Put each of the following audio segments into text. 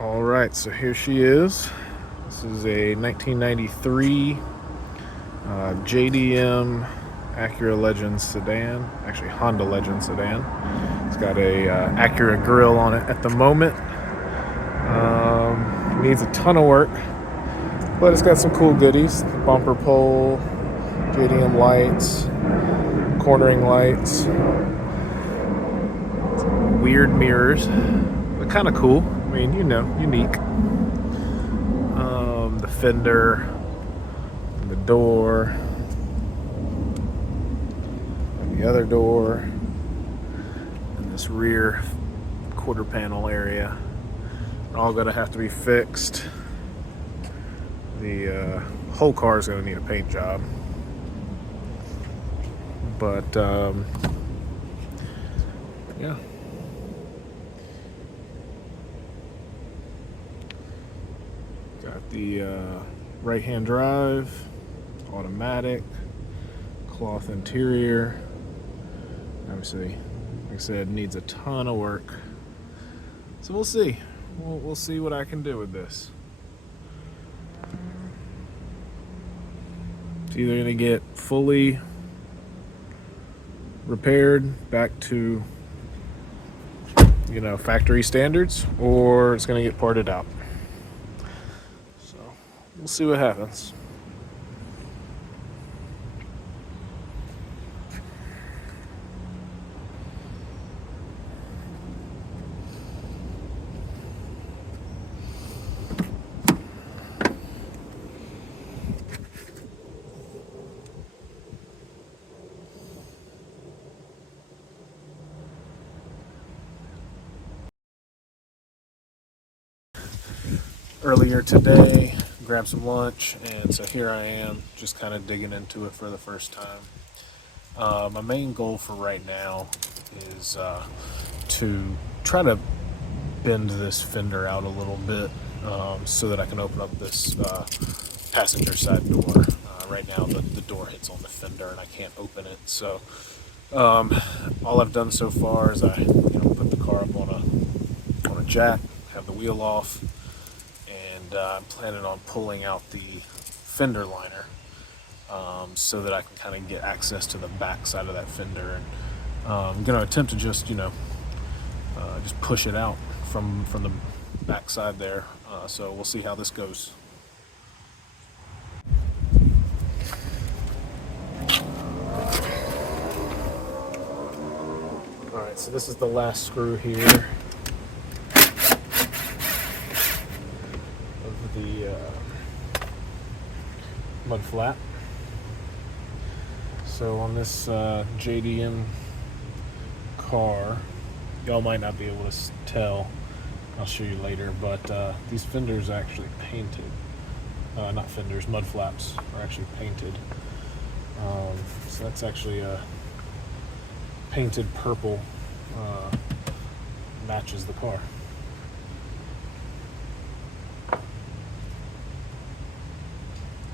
All right, so here she is. This is a 1993 JDM Acura Legend sedan, actually Honda Legend sedan. It's got a Acura grille on it at the moment. Needs a ton of work, but it's got some cool goodies: the bumper pole, JDM lights, cornering lights, weird mirrors, but kind of cool. I mean, unique. The fender, the door, the other door, and this rear quarter panel area. All gonna have to be fixed. The whole car is gonna need a paint job, but yeah. Got the right-hand drive, automatic, cloth interior. Obviously, like I said, needs a ton of work. So we'll see. We'll see what I can do with this. It's either gonna get fully repaired back to factory standards, or it's gonna get parted out. So we'll see what happens. Earlier today, grabbed some lunch, and so here I am, just kind of digging into it for the first time. My main goal for right now is to try to bend this fender out a little bit, so that I can open up this passenger side door. Right now the door hits on the fender and I can't open it, so all I've done so far is I put the car up on a jack, have the wheel off, and I'm planning on pulling out the fender liner, so that I can kind of get access to the back side of that fender, and I'm going to attempt to just just push it out from the back side there. So we'll see how this goes. All right, so this is the last screw here of the mud flap. So on this JDM car, y'all might not be able to tell, I'll show you later, but these fenders are actually painted. Not fenders, mud flaps are actually painted. So that's actually a painted purple, matches the car.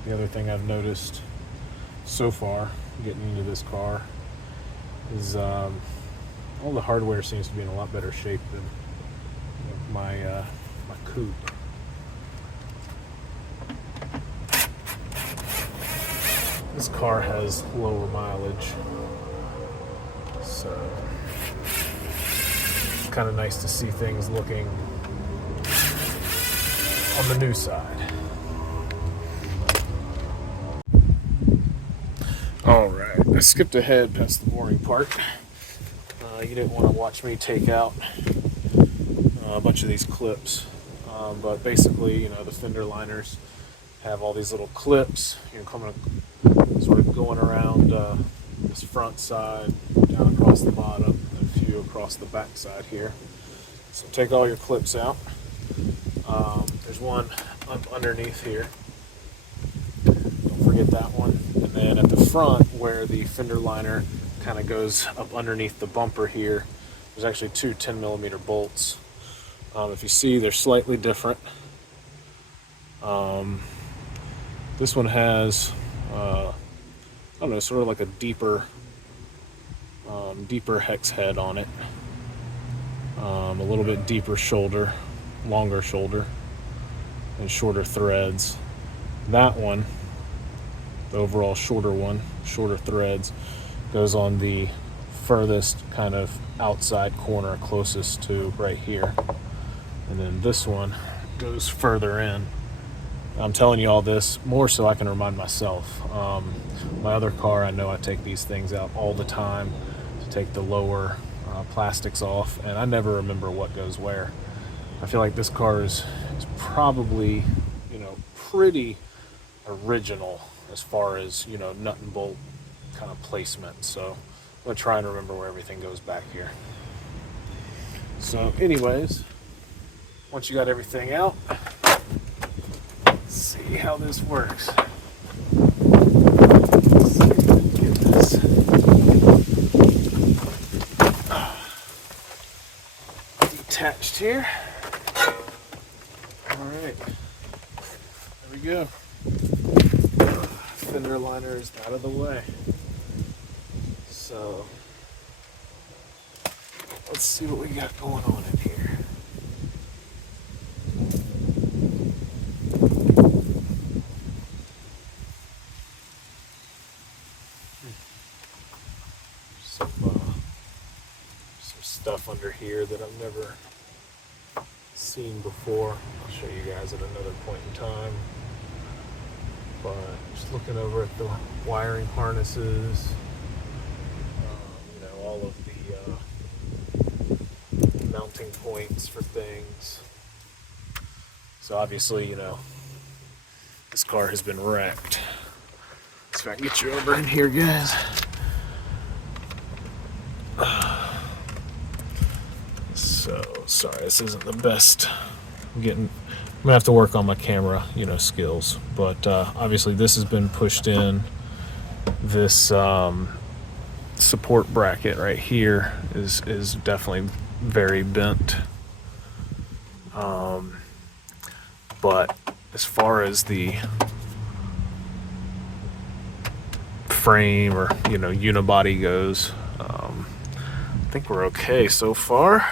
The other thing I've noticed so far getting into this car is all the hardware seems to be in a lot better shape than my coupe. This car has lower mileage, so it's kind of nice to see things looking on the new side. All right, I skipped ahead past the boring part. You didn't want to watch me take out a bunch of these clips, but basically, the fender liners have all these little clips, coming, sort of going around this front side, down across the bottom, and a few across the back side here. So take all your clips out. There's one up underneath here. Don't forget that one. And then at the front, where the fender liner kind of goes up underneath the bumper here, there's actually two 10mm bolts. If you see, they're slightly different. This one has, I don't know, sort of like a deeper hex head on it. A little bit deeper shoulder, longer shoulder and shorter threads. That one, the overall shorter one, shorter threads, goes on the furthest kind of outside corner closest to right here. And then this one goes further in. I'm telling you all this more so I can remind myself. My other car, I know I take these things out all the time to take the lower plastics off, and I never remember what goes where. I feel like this car is probably, pretty original as far as, nut and bolt kind of placement. So I'm going to try and remember where everything goes back here. So anyways, once you got everything out, let's see how this works. Let's see if we can get this detached here. All right, there we go. Fender liner is out of the way. So let's see what we got going on in here. Some stuff under here that I've never seen before. I'll show you guys at another point in time. But just looking over at the wiring harnesses, all of the mounting points for things. So obviously, this car has been wrecked. Let's see if I can get you over in here, guys. So sorry, this isn't the best. I'm gonna have to work on my camera, skills. But obviously, this has been pushed in. This support bracket right here is definitely very bent. But as far as the frame or unibody goes, I think we're okay so far.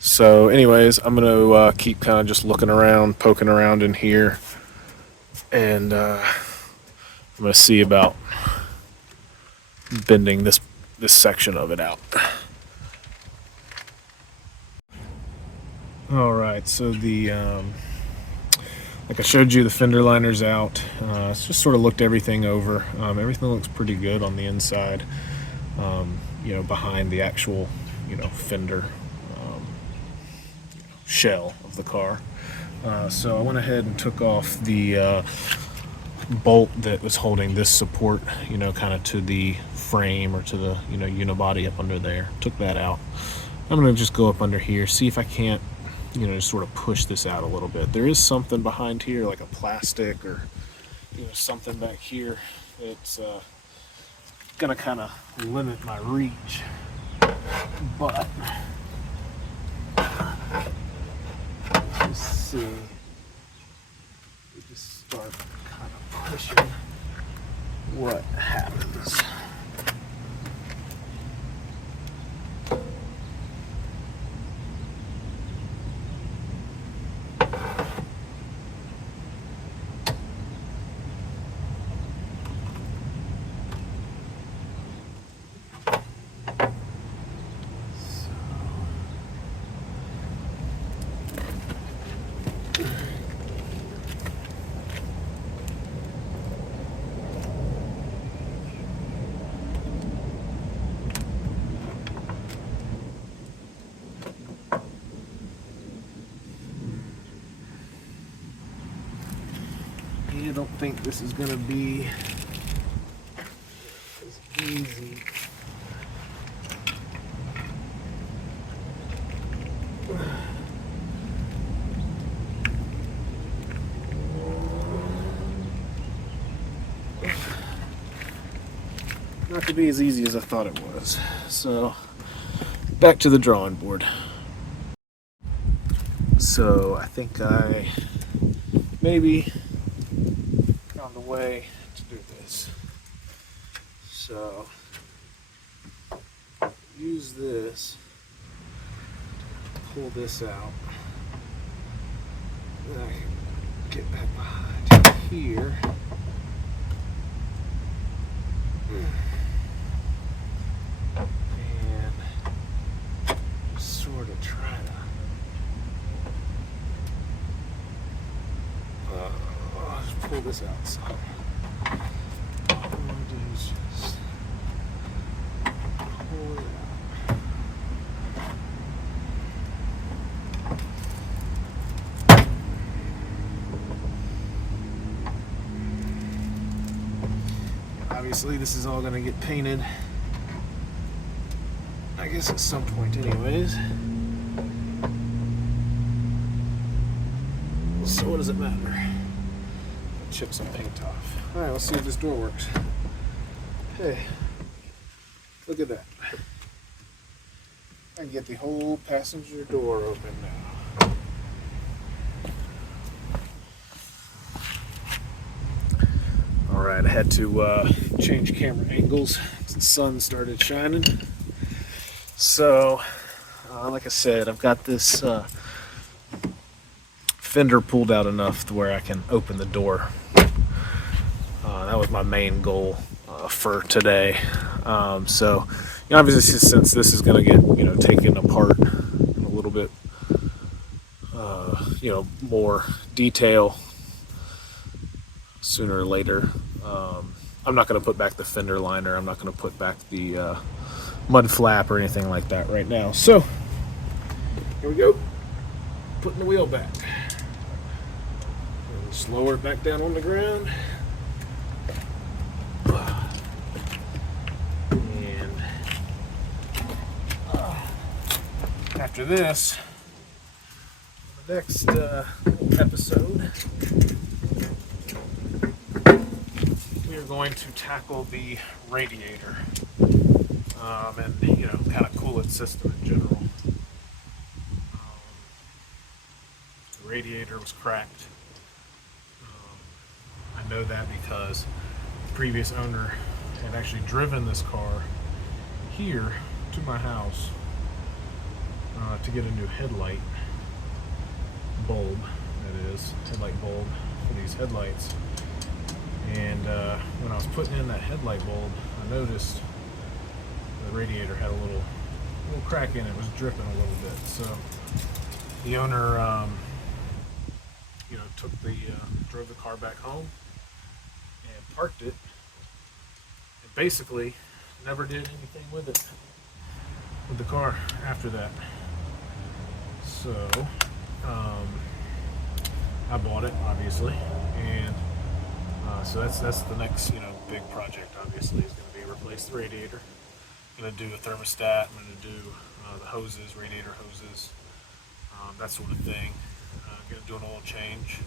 So anyways, I'm going to keep kind of just looking around, poking around in here, and I'm going to see about bending this section of it out. All right, so the like I showed you, the fender liner's out. It's just sort of looked everything over. Everything looks pretty good on the inside, behind the actual, fender shell of the car. So I went ahead and took off the bolt that was holding this support, kind of to the frame or to the, unibody up under there. Took that out. I'm going to just go up under here, see if I can't, just sort of push this out a little bit. There is something behind here, like a plastic or, something back here. It's going to kind of limit my reach. But let's see. We just start kind of pushing. What happens? I don't think this is going to be as easy. Not to be as easy as I thought it was. So, back to the drawing board. So, I think I maybe found a way to do this. So use this, pull this out, then I can get back behind here. And sort of try to I'll just pull this out some. All I'm going to do is just pull it out. Obviously, this is all going to get painted, I guess, at some point anyways. So what does it matter? Chip some paint off. Alright, let's see if this door works. Hey, look at that. I can get the whole passenger door open now. Alright, I had to change camera angles as the sun started shining. So, like I said, I've got this fender pulled out enough to where I can open the door. That was my main goal for today. So, you know, obviously, since this is going to get, you know, taken apart in a little bit, you know, more detail sooner or later. I'm not going to put back the fender liner. I'm not going to put back the mud flap or anything like that right now. So, here we go. Putting the wheel back. Just lower it back down on the ground. And after this, the next episode, we are going to tackle the radiator and, you know, kind of coolant system in general. The radiator was cracked. I know that because the previous owner had actually driven this car here to my house to get a new headlight bulb, that is, headlight bulb for these headlights. And when I was putting in that headlight bulb, I noticed the radiator had a little crack in it. It was dripping a little bit. So the owner, you know, drove the car back home and parked it, and basically never did anything with the car after that. So I bought it, obviously, and so that's the next, you know, big project. Obviously, is going to be replace the radiator. I'm going to do a thermostat. I'm going to do the hoses, radiator hoses, that sort of thing. I'm going to do an oil change,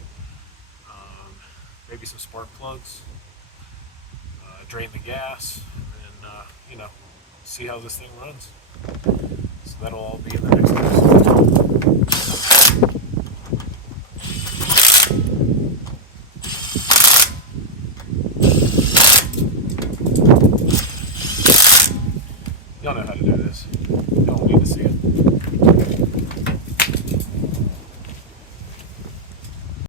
maybe some spark plugs, drain the gas, and you know, see how this thing runs. So that'll all be in the next episode.